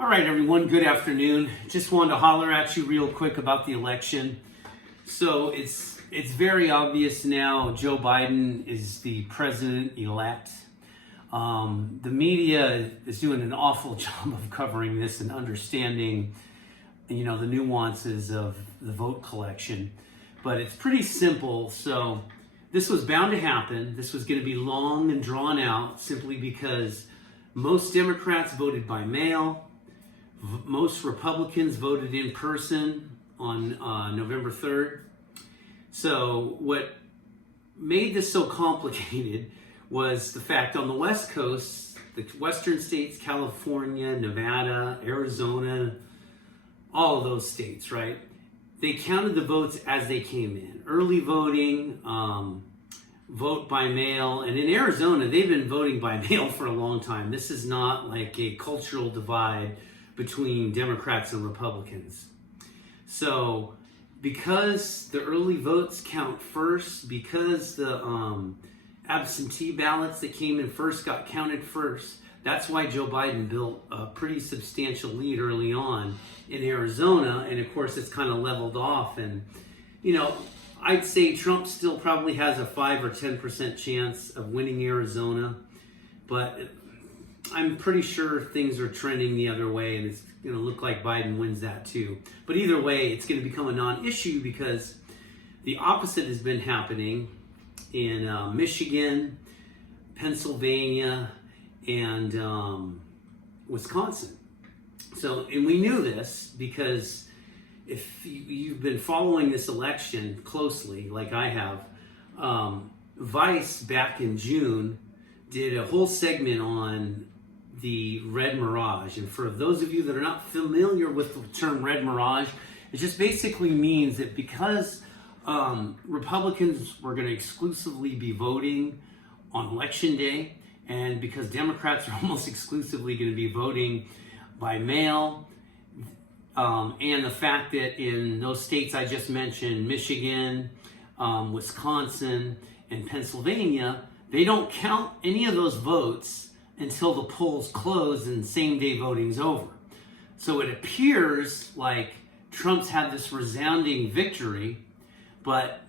All right, everyone, good afternoon. Just wanted to holler at you real quick about the election. So it's very obvious now Joe Biden is the president-elect. The media is doing an awful job of covering this and understanding, the nuances of the vote collection. But it's pretty simple. So this was bound to happen. This was going to be long and drawn out simply because most Democrats voted by mail. Most Republicans voted in person on November 3rd. So what made this so complicated was the fact on the West Coast, the western states, California, Nevada, Arizona, all of those states, right? They counted the votes as they came in. Early voting, vote by mail. And in Arizona, they've been voting by mail for a long time. This is not like a cultural divide between Democrats and Republicans. So because the early votes count first, because the absentee ballots that came in first got counted first, that's why Joe Biden built a pretty substantial lead early on in Arizona. And of course, it's kind of leveled off. And, I'd say Trump still probably has a 5 or 10% chance of winning Arizona. But I'm pretty sure things are trending the other way, and it's going to look like Biden wins that too. But either way, it's going to become a non-issue because the opposite has been happening in Michigan, Pennsylvania, and Wisconsin. So, and we knew this because if you've been following this election closely, like I have, Vice back in June did a whole segment on the red mirage. And for those of you that are not familiar with the term red mirage, it just basically means that because Republicans were going to exclusively be voting on election day, and because Democrats are almost exclusively going to be voting by mail, and the fact that in those states I just mentioned, Michigan, Wisconsin, and Pennsylvania, they don't count any of those votes until the polls close and same-day voting's over. So it appears like Trump's had this resounding victory, but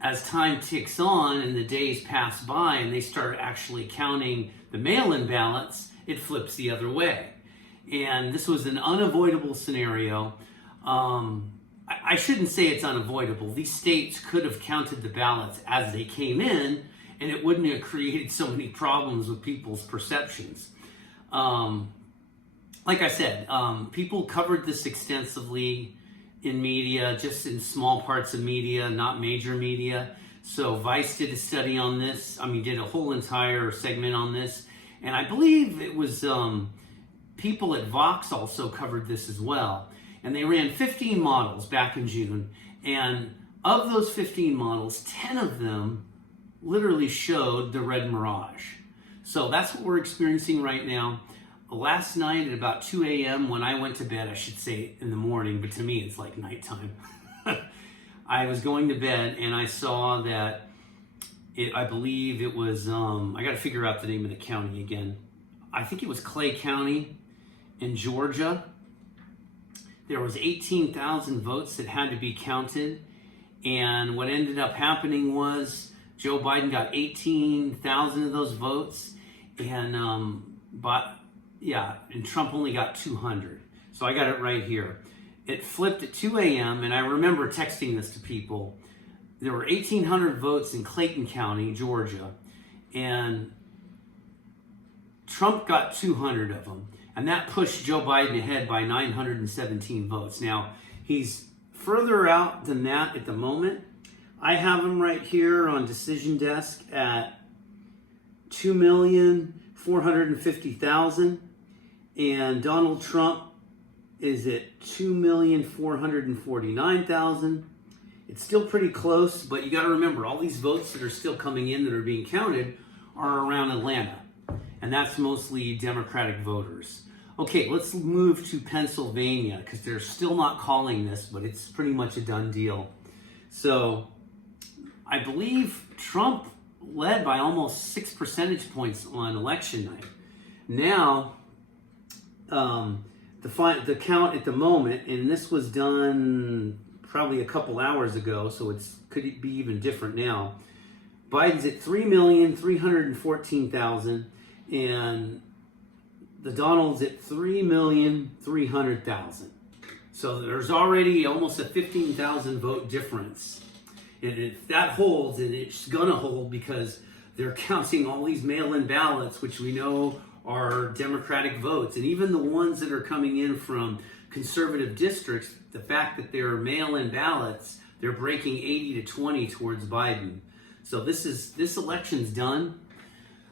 as time ticks on and the days pass by and they start actually counting the mail-in ballots, it flips the other way. And this was an unavoidable scenario. I shouldn't say it's unavoidable. These states could have counted the ballots as they came in, and it wouldn't have created so many problems with people's perceptions. Like I said, people covered this extensively in media, just in small parts of media, not major media. So Vice did a study on this. Did a whole entire segment on this. And I believe it was people at Vox also covered this as well. And they ran 15 models back in June. And of those 15 models, 10 of them literally showed the red mirage. So that's what we're experiencing right now. Last night at about 2 a.m. when I went to bed, I should say in the morning, but to me it's like nighttime. I was going to bed and I saw that I believe it was, I got to figure out the name of the county again. I think it was Clay County in Georgia. There was 18,000 votes that had to be counted. And what ended up happening was Joe Biden got 18,000 of those votes, and and Trump only got 200. So I got it right here. It flipped at 2 a.m., and I remember texting this to people. There were 1,800 votes in Clayton County, Georgia, and Trump got 200 of them, and that pushed Joe Biden ahead by 917 votes. Now, he's further out than that at the moment. I have him right here on Decision Desk at 2,450,000, and Donald Trump is at 2,449,000. It's still pretty close, but you got to remember all these votes that are still coming in that are being counted are around Atlanta, and that's mostly Democratic voters. Okay, let's move to Pennsylvania because they're still not calling this, but it's pretty much a done deal. So I believe Trump led by almost 6 percentage points on election night. Now, the count at the moment, and this was done probably a couple hours ago, so could be even different now. Biden's at 3,314,000, and the Donald's at 3,300,000. So there's already almost a 15,000 vote difference. And if that holds, and it's gonna hold because they're counting all these mail-in ballots, which we know are Democratic votes, and even the ones that are coming in from conservative districts, the fact that they're mail-in ballots, they're breaking 80 to 20 towards Biden. So this election's done.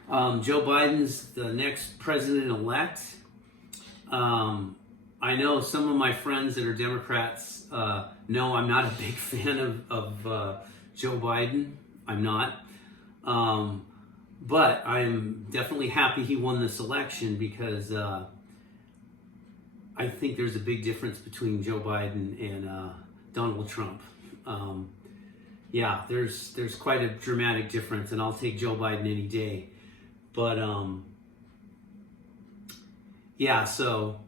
Joe Biden's the next president-elect. I know some of my friends that are Democrats know I'm not a big fan of Joe Biden. I'm not. But I'm definitely happy he won this election because I think there's a big difference between Joe Biden and Donald Trump. Yeah, there's quite a dramatic difference, and I'll take Joe Biden any day. But yeah, so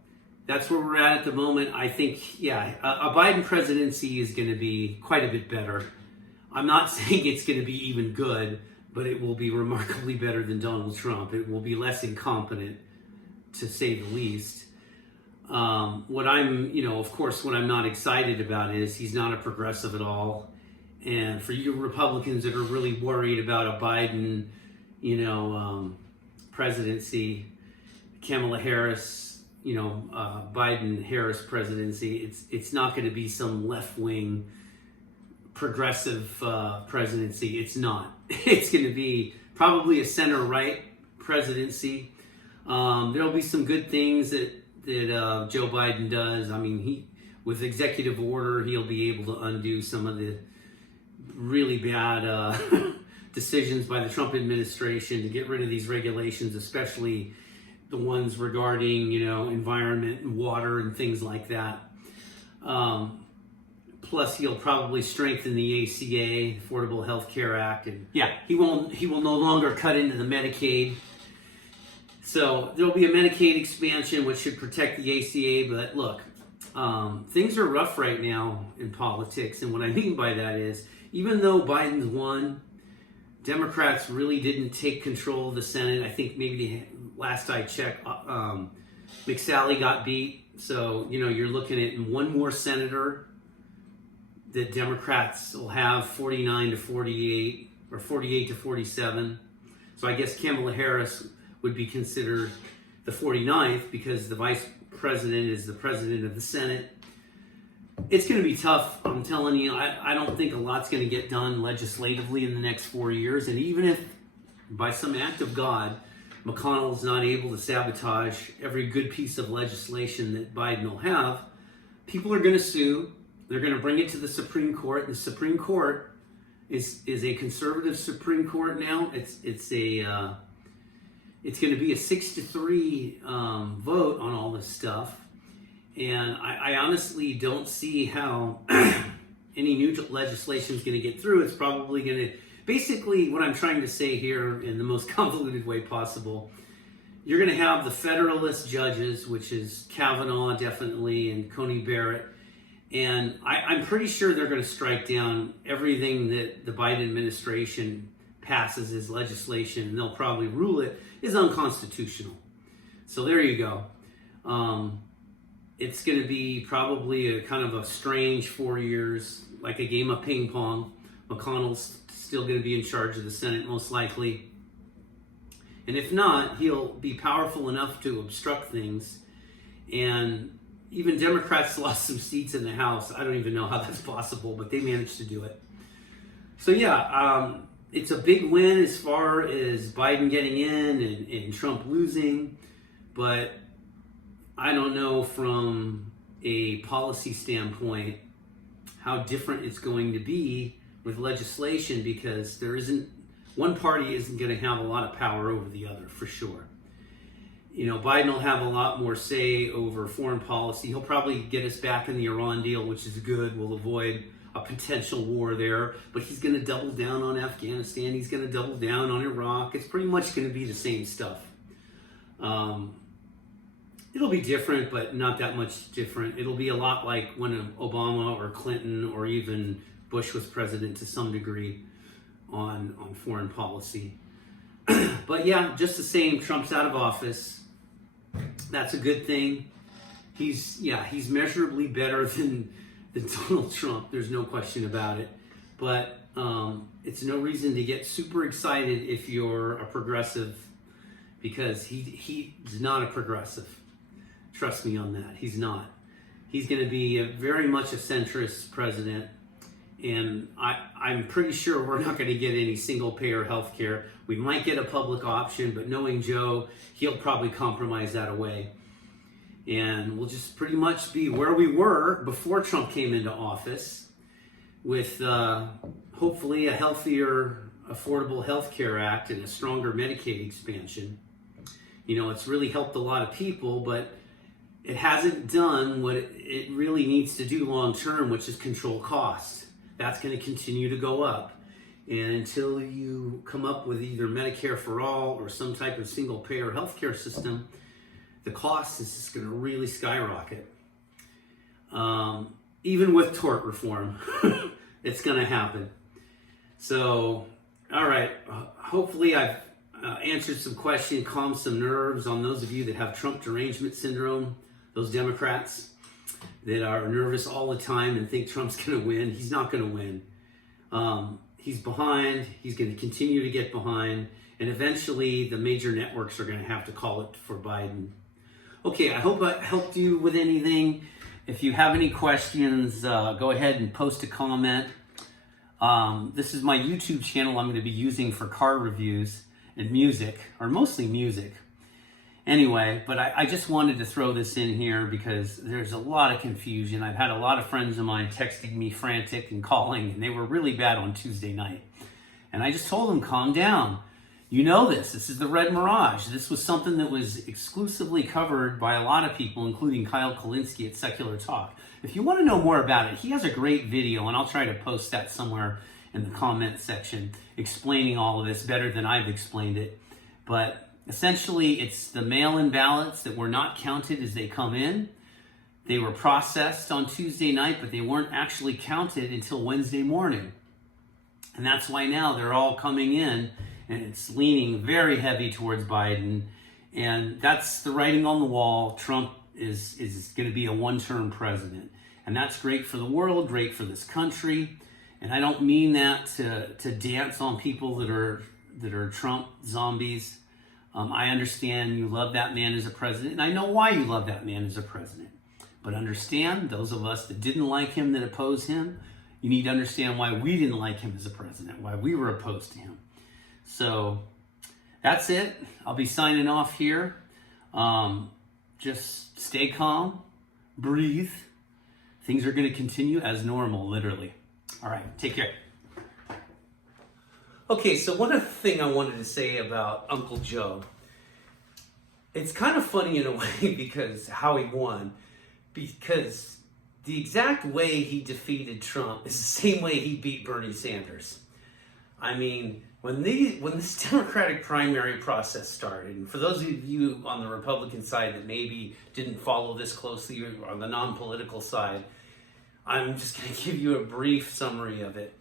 that's where we're at the moment. I think, yeah, a Biden presidency is going to be quite a bit better. I'm not saying it's going to be even good, but it will be remarkably better than Donald Trump. It will be less incompetent, to say the least. What I'm not excited about is he's not a progressive at all. And for you Republicans that are really worried about a Biden, presidency, Kamala Harris, Biden-Harris presidency, it's not going to be some left-wing progressive presidency. It's not. It's going to be probably a center-right presidency. There'll be some good things that Joe Biden does. I mean, with executive order, he'll be able to undo some of the really bad decisions by the Trump administration to get rid of these regulations, especially the ones regarding, environment and water and things like that. Plus, he'll probably strengthen the ACA, Affordable Health Care Act, and he will no longer cut into the Medicaid. So there'll be a Medicaid expansion, which should protect the ACA. But look, things are rough right now in politics, and what I mean by that is, even though Biden's won, Democrats really didn't take control of the Senate. I think maybe last I checked, McSally got beat. So, you're looking at one more senator that Democrats will have, 49 to 48 or 48 to 47. So I guess Kamala Harris would be considered the 49th because the vice president is the president of the Senate. It's going to be tough. I'm telling you, I don't think a lot's going to get done legislatively in the next 4 years. And even if by some act of God, McConnell's not able to sabotage every good piece of legislation that Biden will have, people are going to sue. They're going to bring it to the Supreme Court. The Supreme Court is a conservative Supreme Court now. It's going to be a 6-3 vote on all this stuff. And I honestly don't see how any new legislation is going to get through. It's probably going to, basically what I'm trying to say here in the most convoluted way possible, you're going to have the Federalist judges, which is Kavanaugh definitely, and Coney Barrett. And I'm pretty sure they're going to strike down everything that the Biden administration passes as legislation, and they'll probably rule it is unconstitutional. So there you go. It's going to be probably a kind of a strange 4 years, like a game of ping pong. McConnell's still going to be in charge of the Senate, most likely. And if not, he'll be powerful enough to obstruct things. And even Democrats lost some seats in the House. I don't even know how that's possible, but they managed to do it. So yeah, it's a big win as far as Biden getting in and Trump losing. But I don't know from a policy standpoint how different it's going to be with legislation, because one party isn't going to have a lot of power over the other, for sure. Biden will have a lot more say over foreign policy. He'll probably get us back in the Iran deal, which is good. We'll avoid a potential war there. But he's going to double down on Afghanistan. He's going to double down on Iraq. It's pretty much going to be the same stuff. It'll be different, but not that much different. It'll be a lot like when Obama or Clinton or even Bush was president to some degree on foreign policy. But yeah, just the same, Trump's out of office. That's a good thing. He's measurably better than Donald Trump. There's no question about it. But it's no reason to get super excited if you're a progressive, because he's not a progressive. Trust me on that. He's not. He's going to be very much a centrist president. And I'm pretty sure we're not going to get any single-payer health care. We might get a public option, but knowing Joe, he'll probably compromise that away. And we'll just pretty much be where we were before Trump came into office, with hopefully a healthier, affordable health care act and a stronger Medicaid expansion. You know, it's really helped a lot of people, but it hasn't done what it really needs to do long term, which is control costs. That's going to continue to go up. And until you come up with either Medicare for all or some type of single payer healthcare system, the cost is just going to really skyrocket. Even with tort reform, it's going to happen. So, all right, hopefully I've answered some questions, calmed some nerves on those of you that have Trump derangement syndrome, those Democrats that are nervous all the time and think Trump's going to win. He's not going to win. He's behind. He's going to continue to get behind. And eventually the major networks are going to have to call it for Biden. Okay, I hope I helped you with anything. If you have any questions, go ahead and post a comment. This is my YouTube channel I'm going to be using for car reviews and music, or mostly music. Anyway, but I just wanted to throw this in here because there's a lot of confusion. I've had a lot of friends of mine texting me frantic and calling, and they were really bad on Tuesday night. And I just told them, calm down. You know this. This is the Red Mirage. This was something that was exclusively covered by a lot of people, including Kyle Kulinski at Secular Talk. If you want to know more about it, he has a great video, and I'll try to post that somewhere in the comment section, explaining all of this better than I've explained it. But essentially, it's the mail-in ballots that were not counted as they come in. They were processed on Tuesday night, but they weren't actually counted until Wednesday morning. And that's why now they're all coming in, and it's leaning very heavy towards Biden. And that's the writing on the wall. Trump is going to be a one-term president. And that's great for the world, great for this country. And I don't mean that to dance on people that are Trump zombies. I understand you love that man as a president, and I know why you love that man as a president. But understand, those of us that didn't like him, that oppose him, you need to understand why we didn't like him as a president, why we were opposed to him. So that's it. I'll be signing off here. Just stay calm, breathe. Things are going to continue as normal, literally. All right, take care. Okay, so one other thing I wanted to say about Uncle Joe. It's kind of funny in a way because how he won, because the exact way he defeated Trump is the same way he beat Bernie Sanders. I mean, when this Democratic primary process started, and for those of you on the Republican side that maybe didn't follow this closely, or on the non-political side, I'm just going to give you a brief summary of it.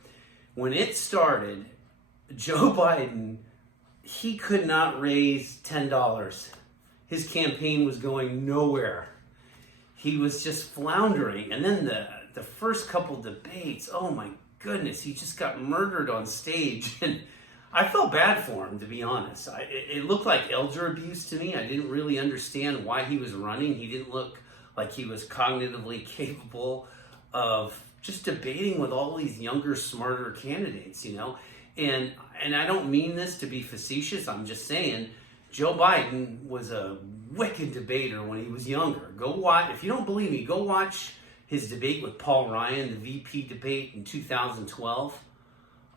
When it started, Joe Biden, he could not raise $10. His campaign was going nowhere. He was just floundering. And then the first couple debates, oh my goodness, he just got murdered on stage. And I felt bad for him, to be honest. It looked like elder abuse to me. I didn't really understand why he was running. He didn't look like he was cognitively capable of just debating with all these younger, smarter candidates, you know? And I don't mean this to be facetious. I'm just saying Joe Biden was a wicked debater when he was younger. Go watch, if you don't believe me, go watch his debate with Paul Ryan, the VP debate in 2012.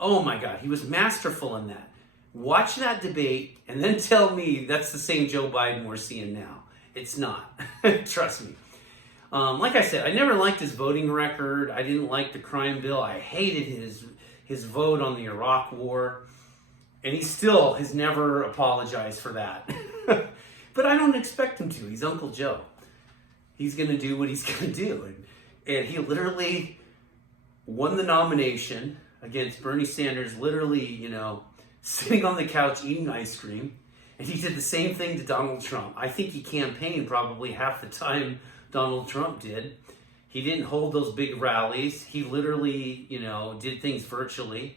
Oh my God, he was masterful in that. Watch that debate and then tell me that's the same Joe Biden we're seeing now. It's not. Trust me. Like I said, I never liked his voting record. I didn't like the crime bill. I hated his vote on the Iraq war. And he still has never apologized for that. But I don't expect him to. He's Uncle Joe. He's going to do what he's going to do. And he literally won the nomination against Bernie Sanders, literally, sitting on the couch eating ice cream. And he did the same thing to Donald Trump. I think he campaigned probably half the time Donald Trump did. He didn't hold those big rallies. He literally, did things virtually.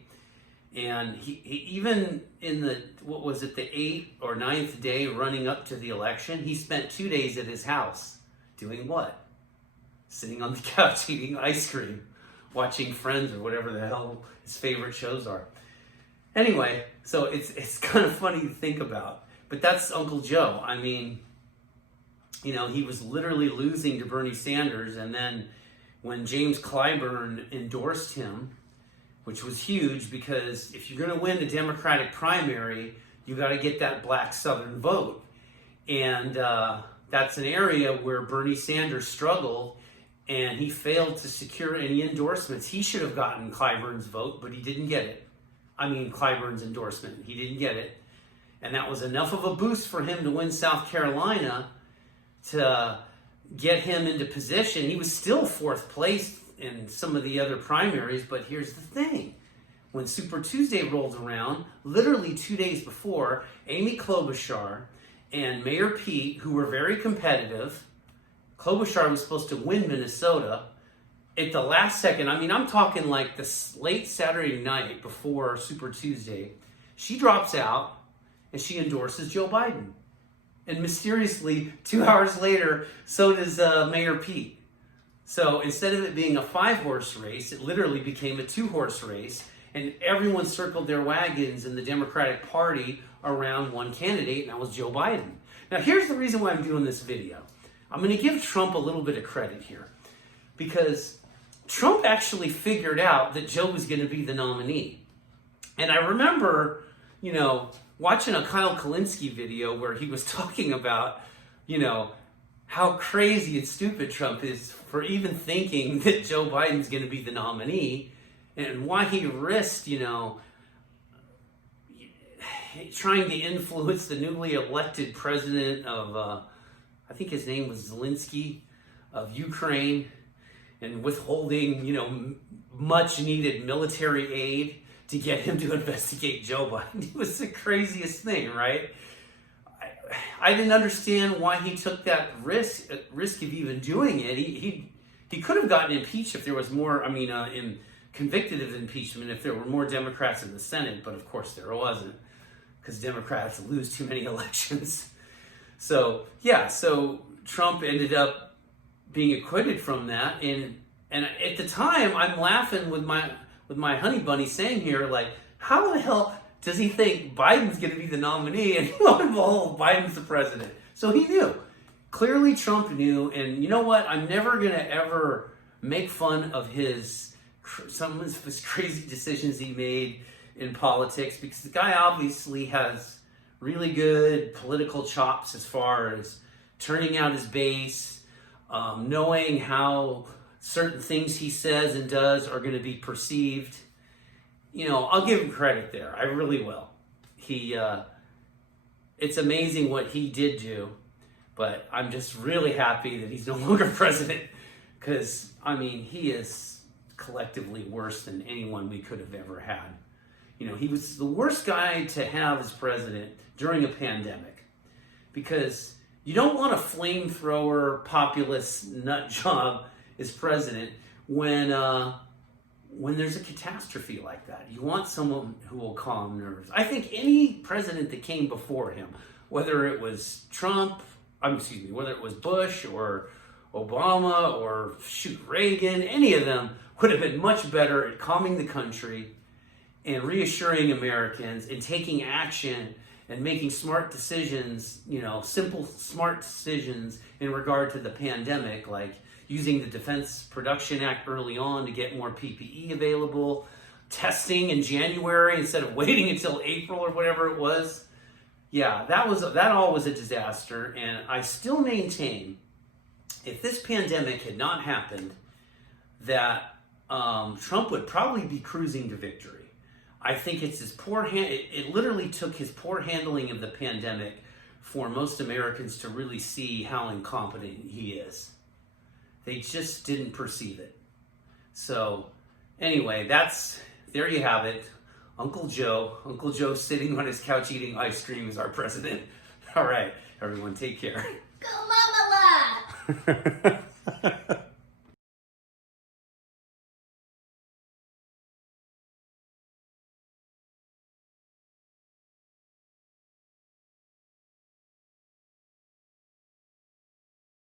And he even in the 8th or 9th day running up to the election, he spent 2 days at his house doing what? Sitting on the couch eating ice cream, watching Friends or whatever the hell his favorite shows are. Anyway, so it's kind of funny to think about. But that's Uncle Joe. I mean, he was literally losing to Bernie Sanders, and then when James Clyburn endorsed him, which was huge, because if you're going to win a Democratic primary, you got to get that black Southern vote. And that's an area where Bernie Sanders struggled, and he failed to secure any endorsements. He should have gotten Clyburn's vote, but he didn't get it. Clyburn's endorsement. He didn't get it. And that was enough of a boost for him to win South Carolina to get him into position. He was still 4th place in some of the other primaries, but here's the thing. When Super Tuesday rolled around, literally 2 days before, Amy Klobuchar and Mayor Pete, who were very competitive, Klobuchar was supposed to win Minnesota. At the last second, I'm talking like the late Saturday night before Super Tuesday, she drops out and she endorses Joe Biden. And mysteriously, 2 hours later, so does Mayor Pete. So instead of it being a 5-horse race, it literally became a 2-horse race, and everyone circled their wagons in the Democratic Party around one candidate, and that was Joe Biden. Now here's the reason why I'm doing this video. I'm going to give Trump a little bit of credit here, because Trump actually figured out that Joe was going to be the nominee. And I remember, watching a Kyle Kulinski video where he was talking about, how crazy and stupid Trump is for even thinking that Joe Biden's going to be the nominee, and why he risked, trying to influence the newly elected president of, I think his name was Zelensky, of Ukraine, and withholding, much needed military aid to get him to investigate Joe Biden. It was the craziest thing, right? I didn't understand why he took that risk of even doing it. He could have gotten impeached if there was more, convicted of impeachment if there were more Democrats in the Senate, but of course there wasn't, because Democrats lose too many elections. So Trump ended up being acquitted from that, and at the time I'm laughing with my honey bunny saying here, like, how the hell does he think Biden's going to be the nominee, and lo and behold, Biden's the president? So he knew. Clearly Trump knew, and you know what? I'm never going to ever make fun of some of his crazy decisions he made in politics, because the guy obviously has really good political chops as far as turning out his base, knowing how certain things he says and does are going to be perceived. I'll give him credit there. I really will. It's amazing what he did do, but I'm just really happy that he's no longer president, because, he is collectively worse than anyone we could have ever had. He was the worst guy to have as president during a pandemic, because you don't want a flamethrower populist nut job as president when there's a catastrophe like that. You want someone who will calm nerves. I think any president that came before him, whether it was whether it was Bush or Obama or Reagan, any of them would have been much better at calming the country and reassuring Americans and taking action and making smart decisions, simple smart decisions in regard to the pandemic, like using the Defense Production Act early on to get more PPE available, testing in January instead of waiting until April or whatever it was. Yeah, that all was a disaster, and I still maintain, if this pandemic had not happened, that Trump would probably be cruising to victory. I think it's his it literally took his poor handling of the pandemic for most Americans to really see how incompetent he is. They just didn't perceive it. So anyway, there you have it. Uncle Joe sitting on his couch eating ice cream is our president. All right, everyone, take care. Go Mama Love!